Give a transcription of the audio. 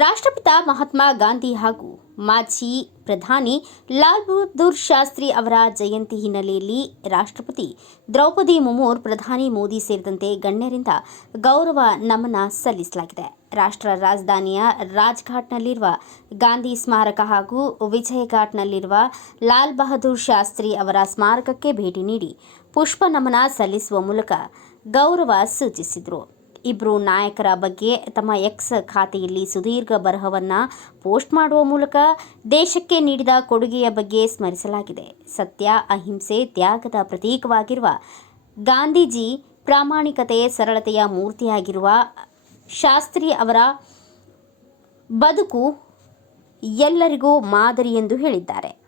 ರಾಷ್ಟ್ರಪಿತ ಮಹಾತ್ಮ ಗಾಂಧಿ ಹಾಗೂ ಮಾಜಿ ಪ್ರಧಾನಿ ಲಾಲ್ ಬಹದ್ದೂರ್ ಶಾಸ್ತ್ರಿ ಅವರ ಜಯಂತಿ ಹಿನ್ನೆಲೆಯಲ್ಲಿ ರಾಷ್ಟ್ರಪತಿ ದ್ರೌಪದಿ ಮುರ್ಮು ಪ್ರಧಾನಿ ಮೋದಿ ಸೇರಿದಂತೆ ಗಣ್ಯರಿಂದ ಗೌರವ ನಮನ ಸಲ್ಲಿಸಲಾಗಿದೆ. ರಾಷ್ಟ್ರ ರಾಜಧಾನಿಯ ರಾಜ್ಘಾಟ್ನಲ್ಲಿರುವ ಗಾಂಧಿ ಸ್ಮಾರಕ ಹಾಗೂ ವಿಜಯಘಾಟ್ನಲ್ಲಿರುವ ಲಾಲ್ ಬಹದ್ದೂರ್ ಶಾಸ್ತ್ರಿ ಅವರ ಸ್ಮಾರಕಕ್ಕೆ ಭೇಟಿ ನೀಡಿ ಪುಷ್ಪ ನಮನ ಸಲ್ಲಿಸುವ ಮೂಲಕ ಗೌರವ ಸೂಚಿಸಿದರು. ಇಬ್ಬರು ನಾಯಕರ ಬಗ್ಗೆ ತಮ್ಮ ಎಕ್ಸ್ ಖಾತೆಯಲ್ಲಿ ಸುದೀರ್ಘ ಬರಹವನ್ನ ಪೋಸ್ಟ್ ಮಾಡುವ ಮೂಲಕ ದೇಶಕ್ಕೆ ನೀಡಿದ ಕೊಡುಗೆಯ ಬಗ್ಗೆ ಸ್ಮರಿಸಲಾಗಿದೆ. ಸತ್ಯ, ಅಹಿಂಸೆ, ತ್ಯಾಗದ ಪ್ರತೀಕವಾಗಿರುವ ಗಾಂಧೀಜಿ ಪ್ರಾಮಾಣಿಕತೆ, ಸರಳತೆಯ ಮೂರ್ತಿಯಾಗಿರುವ ಶಾಸ್ತ್ರಿ ಅವರ ಬದುಕು ಎಲ್ಲರಿಗೂ ಮಾದರಿ ಎಂದು ಹೇಳಿದ್ದಾರೆ.